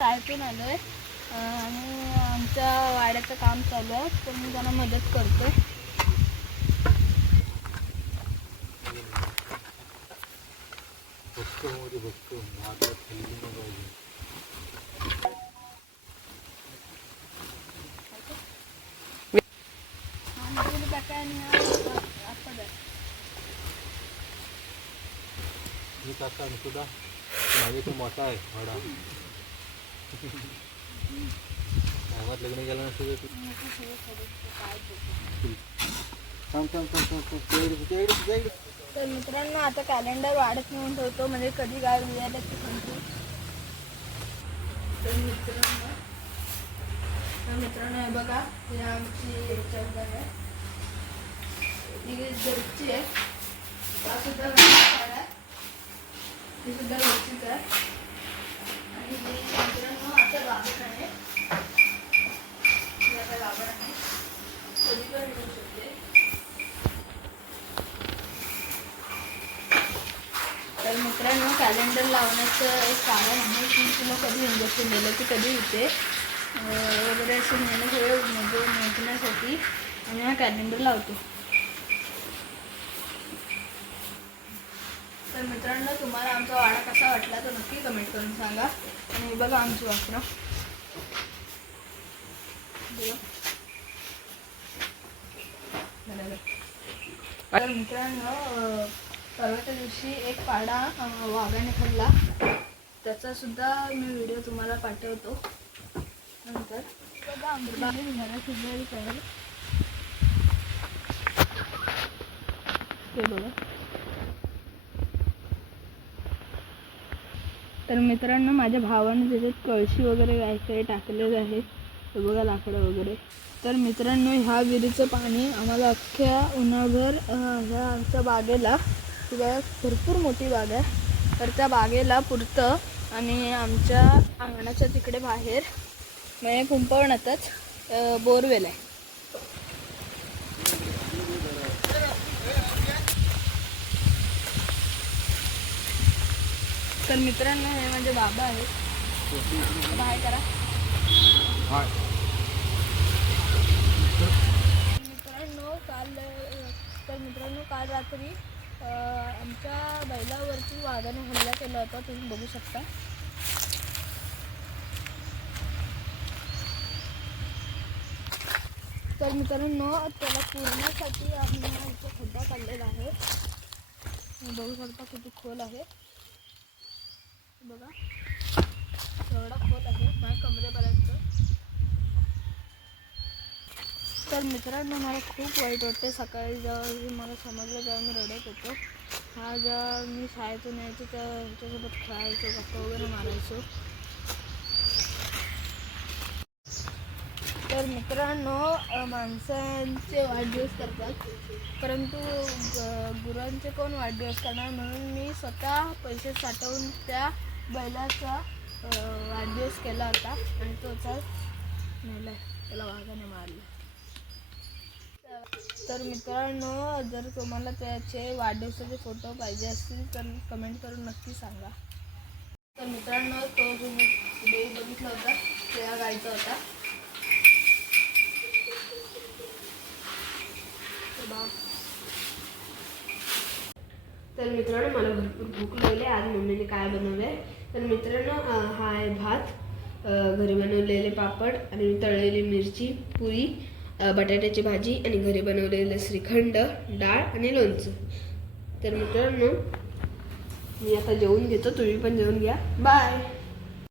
शाळेतून आलोय आणि आमच्या वाड्याचं काम चालू आहे, तर मी त्यांना मदत करते. काका सुद्धा माझे तो मोठा आहे भाडा गावात लग्न केलं नसतं तर मित्रांनो, आता कॅलेंडर वाढत नेऊन ठेवतो, म्हणजे कधी काय मिळालं ते सांगतो. तर मित्रांनो हे बघा, ही आमची चौदा आहे, ही घरची आहे, हा सुद्धा आहे, ही सुद्धा घरचीच आहे. आणि हे मित्रांनो आता गाभण आहे, आता गाभण आहे, कधी पण येऊ शकते. तर मित्रांनो, कॅलेंडर लावण्याचं एक कारण आहे की तुला कधी इंजेक्शन दिलं की कधी होते वगैरे असे नेणं सगळं मोजण्यासाठी आम्ही हा कॅलेंडर लावतो. तर मित्रांनो, तुम्हाला आमचा वाडा कसा वाटला तर नक्की कमेंट करून सांगा. आणि बघा आमची वासरं, तर मित्रांनो, परवाच्या दिवशी एक पाडा वाघाने खाल्ला, त्याचा सुद्धा मी व्हिडिओ तुम्हाला पाठवतो नंतर. बघा आमच्या घरासुद्धा तयार ते बघा. तर मित्रांनो, माझ्या भावाने त्याच्यात कळशी वगैरे काय काय टाकलेलं आहे, ते बघा लाकडं वगैरे. तर मित्रांनो, ह्या विहिरीचं पाणी आम्हाला अख्ख्या उन्हाळभर ह्या आमच्या बागेला, ती बघा भरपूर मोठी बाग आहे, तर त्या बागेला पुरतं. आणि आमच्या अंगणाच्या तिकडे बाहेर म्हणजे कुंपवणातच बोरवेल आहे. तर मित्रांनो, हे माझे बाबा आहेत, बाय करा. मित्रांनो काल रात्री आमच्या बैलावरती वाघाने हल्ला केला होता, तुम्ही बघू शकता. तर मित्रांनो, त्याला पुरण्यासाठी आम्ही इथे खड्डा काढलेला आहे, बघू शकता किती खोल आहे, बघा एवढा खोल आहे माझ्या कमरेपर्यंत. तर मित्रांनो, मला खूप वाईट वाटते. सकाळी जेव्हा मला समजलं तेव्हा मी रडत होतो. हा जेव्हा मी शाळेतून यायचो तेव्हा ह्याच्यासोबत खेळायचो, गप्पा वगैरे मारायचो. तर मित्रांनो, माणसांचे वाढदिवस करतात, परंतु गुरांचे कोण वाढदिवस करणार, म्हणून मी स्वतः पैसे साठवून त्या बैलाचा वाढदिवस केला होता आणि तोचाच नेला, त्याला वाघाने मारला. तर मित्रांनो, जर तुम्हाला त्याचे वाढदिवसाचे फोटो पाहिजे असतील तर कमेंट करून नक्की सांगा. तर मित्रांनो, तो जो मी व्हिडिओ बघितला होता त्या गायचा होता. तर मित्रांनो, मला भरपूर भूक लागली. आज मम्मीने काय बनवलं आहे तर मित्रांनो, हा आहे भात, घरी बनवलेले पापड आणि तळलेली मिरची, पुरी, बटाट्याची भाजी आणि घरी बनवलेलं श्रीखंड, डाळ आणि लोणचं. तर मित्रांनो, मी आता जेवून घेतो, तुम्ही पण जेवून घ्या. बाय.